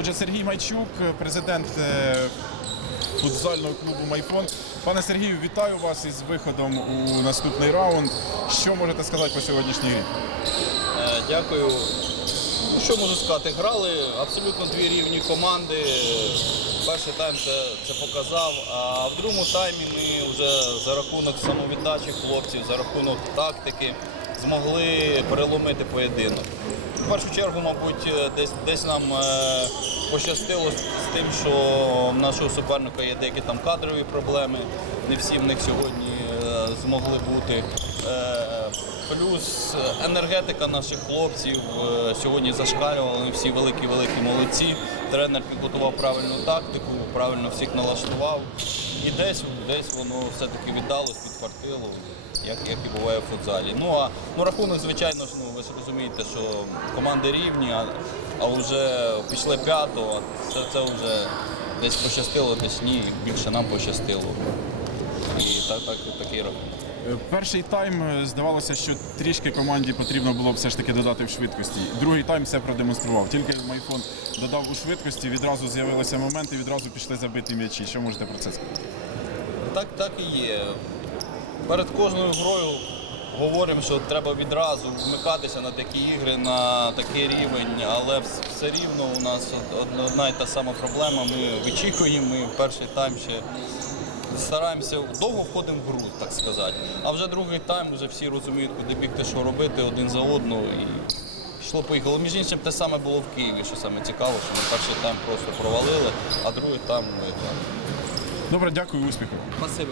Отже, Сергій Майчук, президент е, футзального клубу Майфон. Пане Сергію, вітаю вас із виходом у наступний раунд. Що можете сказати по сьогоднішній грі? Е, Дякую. Ну, що можу сказати? Грали абсолютно дві рівні команди. Перший тайм це, це показав. А в другому таймі ми вже за рахунок самовіддачі хлопців, за рахунок тактики змогли переломити поєдинок. В першу чергу, мабуть, десь, десь нам е, пощастило з тим, що в нашого суперника є деякі там кадрові проблеми. Не всі в них сьогодні е, змогли бути. Е, Плюс енергетика наших хлопців е, сьогодні зашкалювала, всі великі-великі молодці. Тренер підготував правильну тактику, правильно всіх налаштував. І десь, десь воно все-таки віддалось, підфартило, як, як і буває в футзалі. Ну а ну, рахунок, звичайно ж, ну, ви ж розумієте, що команди рівні, а, а вже пішли п'ято, а це, це вже десь пощастило, десь ні, більше нам пощастило. І так, так, такий рахунок. Е, Перший тайм е, здавалося, що трішки команді потрібно було все ж таки додати в швидкості. Другий тайм все продемонстрував. Тільки Майфон додав у швидкості, відразу з'явилися моменти, відразу пішли забиті м'ячі. Що можете про це сказати? Так, так і є. Перед кожною грою говоримо, що треба відразу вмикатися на такі ігри, на такий рівень, але все рівно у нас одна і та сама проблема. Ми вичікуємо, ми перший тайм ще стараємося довго входимо в гру, так сказати. А вже другий тайм вже всі розуміють, куди бігти, що робити один за одного. І йшло поїхало. Між іншим, те саме було в Києві, що саме цікаво, що ми перший тайм просто провалили, а другий тайм виграли. Добре, дякую, успіху. Спасибо.